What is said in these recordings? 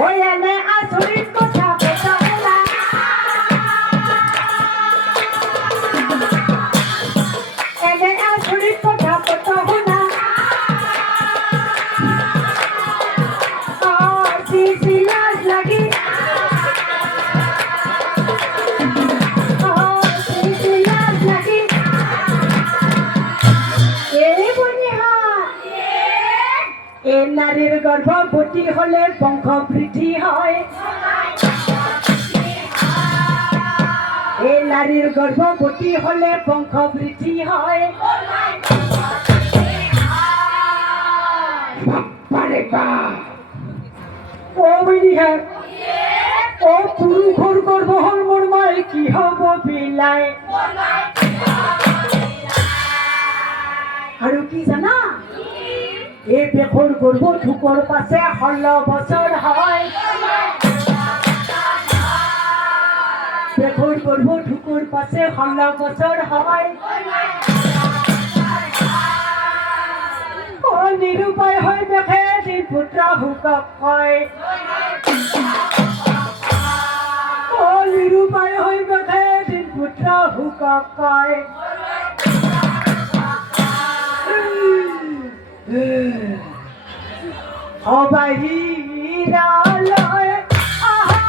ওই এনে আসরিত কথা কথা না এনে আসরিত কথা কথা না আর সিলাস লাগি সিলাস লাগি এই বনিহা এ নারীর গর্ভবতী হলে বংশ বৃদ্ধি হয় এ নারীর গর্ভবতী হলে বংশ বৃদ্ধি হয় ও বনিহা ও পুরুষৰ গৰ্ভৰ মৰ্মাই কি হব বিলাই আৰু কি জানা এই পেশৰ গৰ্ভ ঢুকৰ পাছে 16 বছৰ হয় পেশৰ গৰ্ভ ঢুকৰ পাছে 16 বছৰ হয় ও নিৰুপায় হয় দেখে দিন পুত্ৰ হুকক কয় ও নিৰুপায় হয় দেখে দিন পুত্ৰ হুকক কয় অবাহিৰালৈ আহা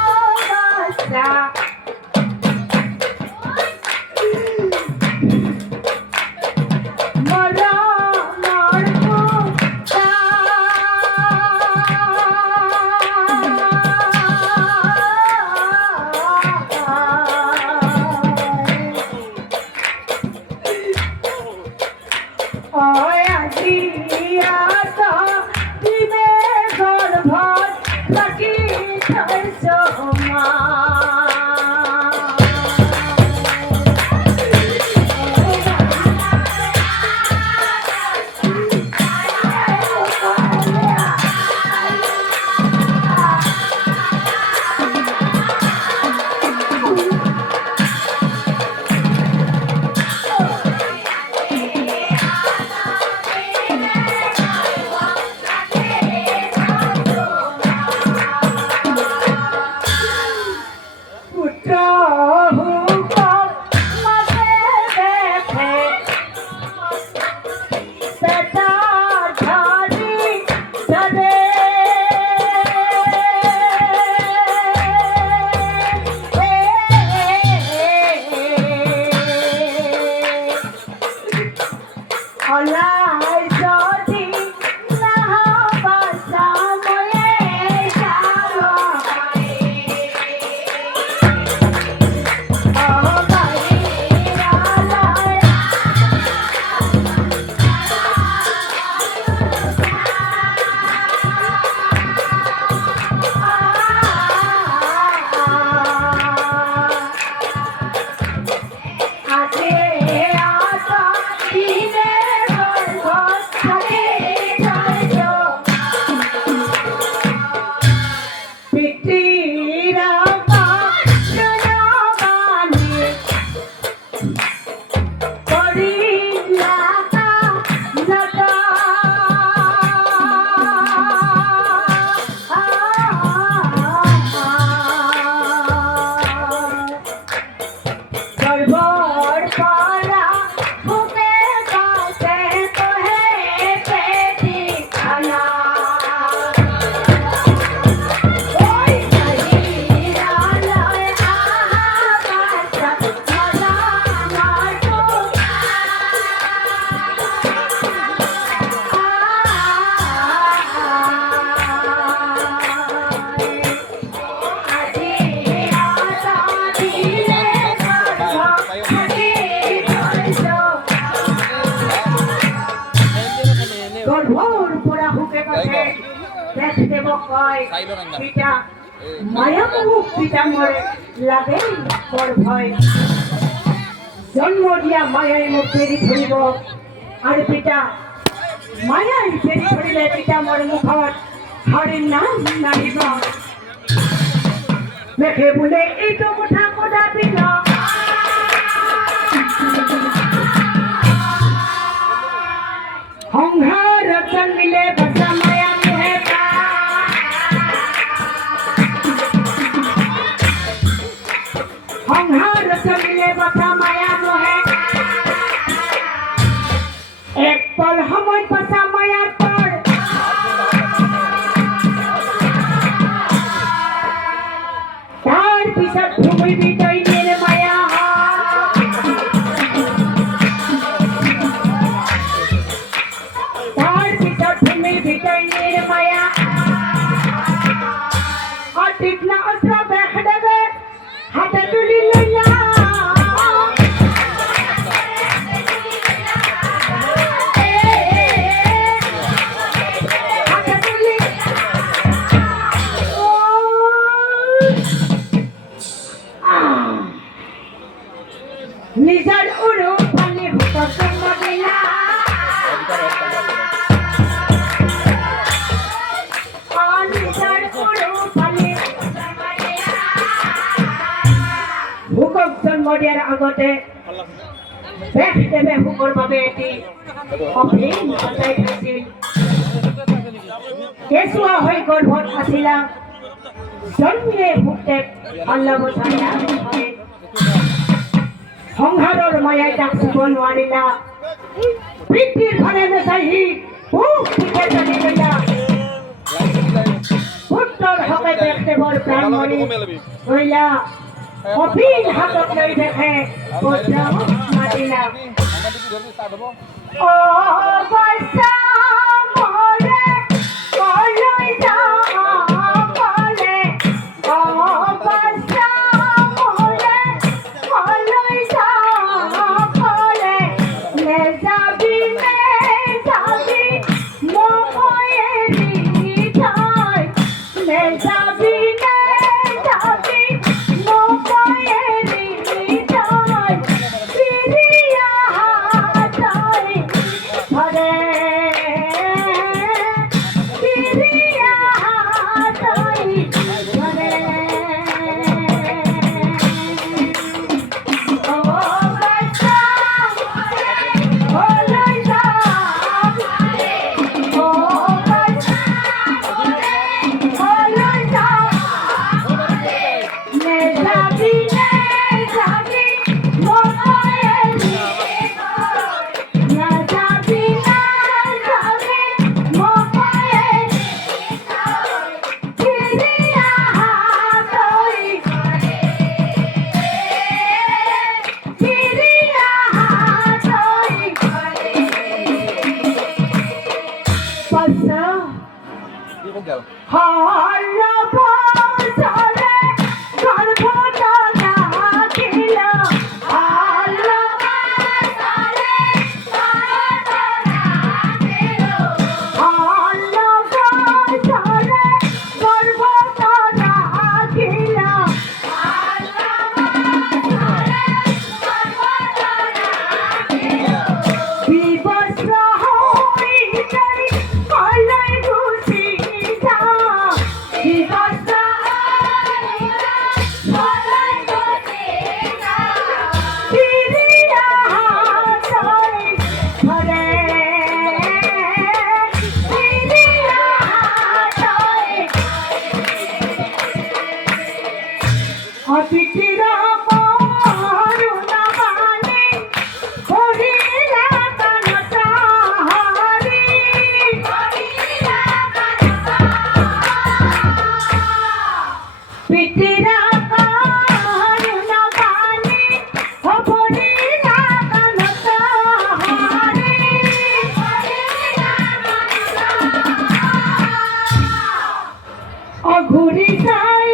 পিতা মায়ামুখ পিতা মরে লাগে বড় ভয় জন্ম দিয়া মায়াই মোক ফেরি ধরিব আর পিতা মায়াই ফেরি ধরিলে পিতা মোর মুখত হরির নাম নামিব দেখে বলে এইটো কথা কদাপি ন সংহার চলিলে বসা মায়া মুহে মনের মায়া অতীত না অস্ত্র বেখ দেবে হাতে তুলি লইলা নিজের উড়ো পানি হুকম মদিনা নিজের উড়ো পানি হুকম জন্ম দিয়ার আগতে বেশ দেবে হুকৰ বাবে এটি অভিন সজাই থৈছিল কেঁচুৱা হৈ গৰ্ভত আছিলা জন্মিয়ে ভূপদেৱ 16 বছৰীয়া হয় সংসাৰৰ মায়াই তাক চুব নোৱাৰিলা পিতৃৰ ফালে নাচাহি পিঠে টানি লইলা পুত্ৰৰ হকে দেৱদেৱৰ প্ৰাণ মৰি ৰৈলা অভিন হাতত লৈ দেখে বজ্ৰাও মাতিলা অৱস্থা মৰে কলৈ যাওঁ কলে অৱস্থা মৰে কলৈ যাওঁ কলে নেযাবি মোক এৰি থৈ নেযাবি মোক এৰি থৈ প্ৰিয়া তই ধৰে প্ৰিয়া তই ধৰে অৱস্থা কলৈ যাওঁ অৱস্থা কলৈ যাওঁ নেযাবি মোক এৰি নেযাবি মোক এৰি প্ৰিয়া তই প্ৰিয়া তই পাছা হল্লভ চলে গৰ্ভত ৰাখিলা হল্লভ চলে গৰ্ভত ৰাখিলা হল্লভ চলে গৰ্ভত ৰাখিলা বিবস্ত্ৰ হৈ যাই কলৈ গুচি যাওঁ বিবস্ত্ৰ হৈ যাই কলৈ গুচি যাওঁ প্ৰিয়া তই ধৰে প্ৰিয়া তই অতিথিৰ মৰুণা বাণী কৰিলা কাণত হৰি কৰিলা কাণত পিতৃৰা কাৰুণা বাণী কৰিলা কাণত হৰি কৰিলা কাণত অঘূৰি যাই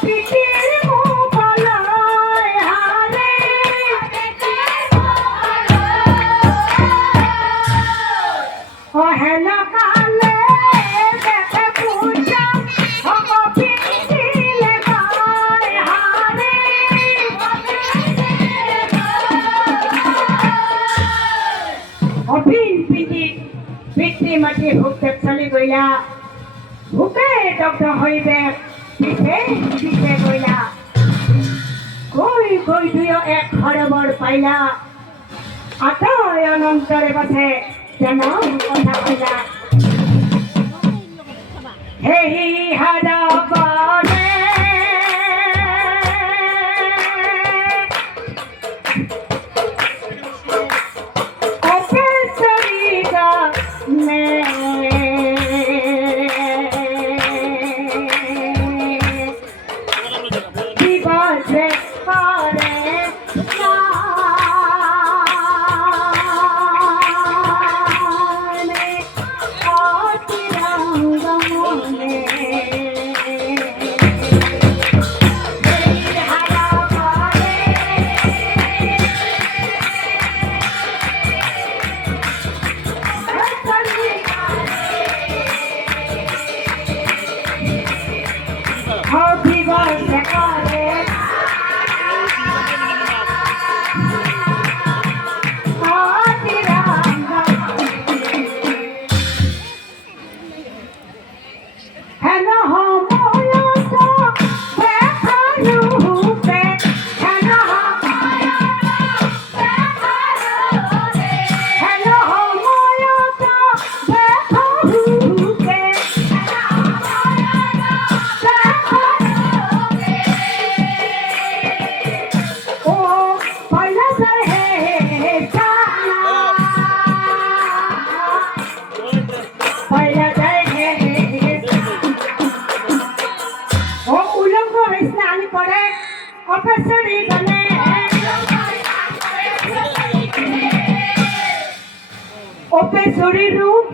পিতৃৰ মুখলৈ হাৰে অহেন কালে দেখে পূজা হব পিতৃলে গায় হাৰে অভিন পিতৃ মাতি ভূপদেৱ চলি গইলা ভূপে দগ্ধ হইবে পিছে পিছে গইলা গৈ গৈ দুয়ো এক খৰবৰ পাইলা আতয় অনন্তৰে বাছে যেন কথা কইলা হেহি হাৰবৰে অপেচৰিগা মে দিবসে কৰে না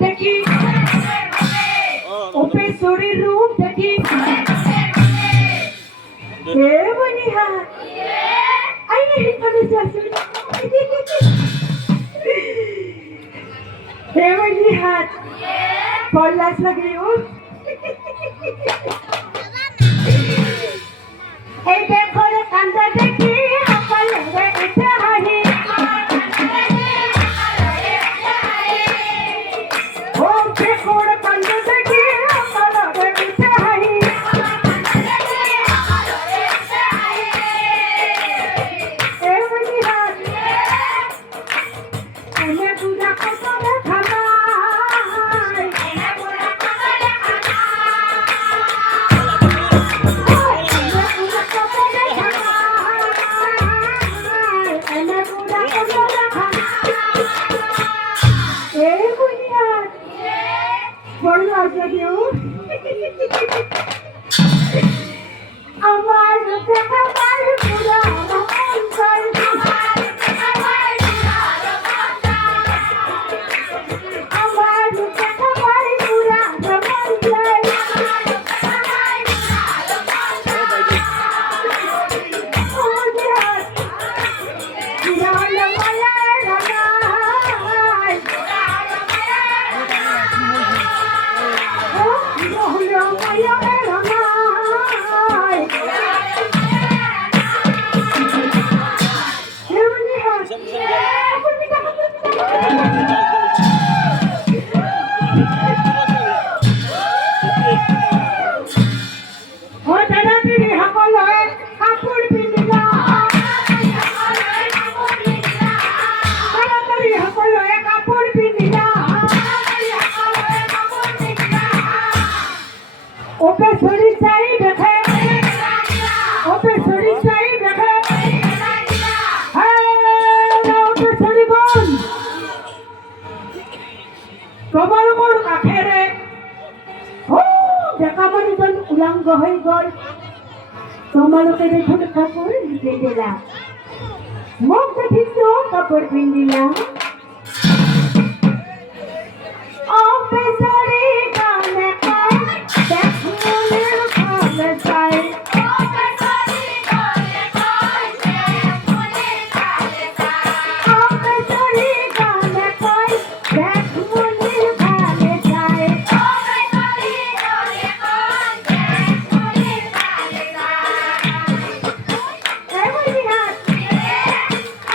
দেখি অপেশ্বরীর রূপ দেখি হে বনিহা আই এখানে যাচ্ছি হে বনিহা পলাশ লাগে ও এই দেখো রে কান্দা দেখি হাকাল রে এটা হাহি ও দেখো রে কান্দা দেখি হাকাল রে এটা হাহি এ বনিহা এনে পূজা কত রে খানা আমার দেখা পার পুরা অন্তর আমার দেখা পার পুরা Opesori chai dekhe Opesori chai dekhe hey Opesori bon তোমার মোর কাছে রে ও দেখা মানে জন উলঙ্গ হয়ে গল তোমালোকে দেখুন কাপড় দিতে দিলাম মুখ দেখিছ কাপড় পিন্দিলাম Opesori কানে কাই দেখুনের ভালে চাই Opesori কানে কাই দেখুনের ভালে চাই Opesori কানে কাই দেখুনের ভালে চাই Opesori কানে কাই দেখুনের ভালে চাই এই বলিয়া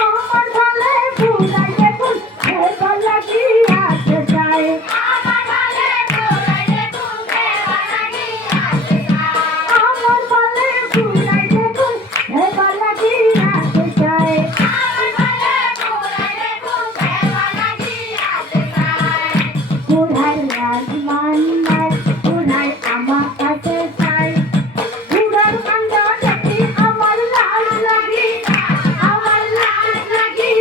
আমার ভালে বুড়াই দেখুন হে লাগি আসে চাই আমার ভালে বুড়াই দেখুন হে লাগি আসে চাই আমার ভালে বুড়াই দেখুন হে লাগি আসে চাই আমার ভালে বুড়াই দেখুন হে লাগি আসে চাই বুড়াই রাজমান নাই বুড়াই আমার কাছে চাই বুড়ার কান্দ দেখি আমার লাল লাগি আমার লাল লাগি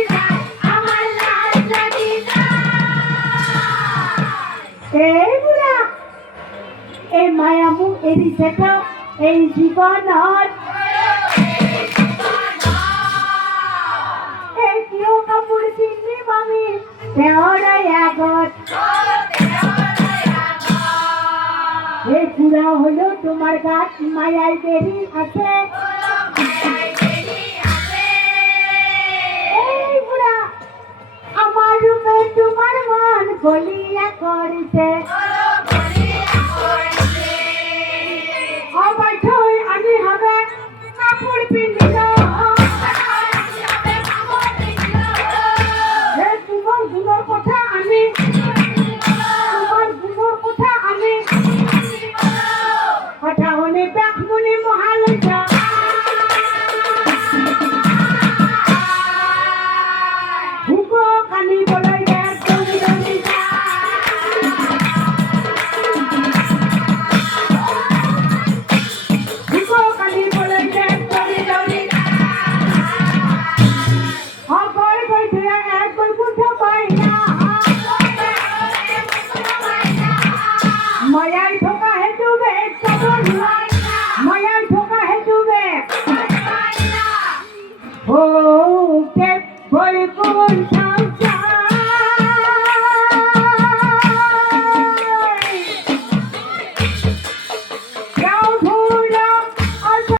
আমার লাল লাগি এই বুড়া এই মায়ামু এরি সেটা এই জীবনত এই কিয় কাপড় পিন্ধি মামি তেওৰাই আগত এই বুড়া হলো তোমার গাত মায়ার বেরি আছে এই বুড়া আমার রূপে তোমার মন বলিয়া করিতে অবশ্যই আমি হবে কাপড় পিন্ধিল তোমার গুণর কথা আমি তোমার গুণর কথা আমি কথা হলে ব্যাকমনি মহালয়া ভুকো কানি বলাই দেয় দৌড়ি দৌড়ি ভুকো কানি বলাই দেয় দৌড়ি দৌড়ি গই গই ধুয়া এক গই বুঝতে পাই না মায়াই ঠোকা হে ডুবে কবর মায়াই ঠোকা হে ডুবে ও কে বই কোন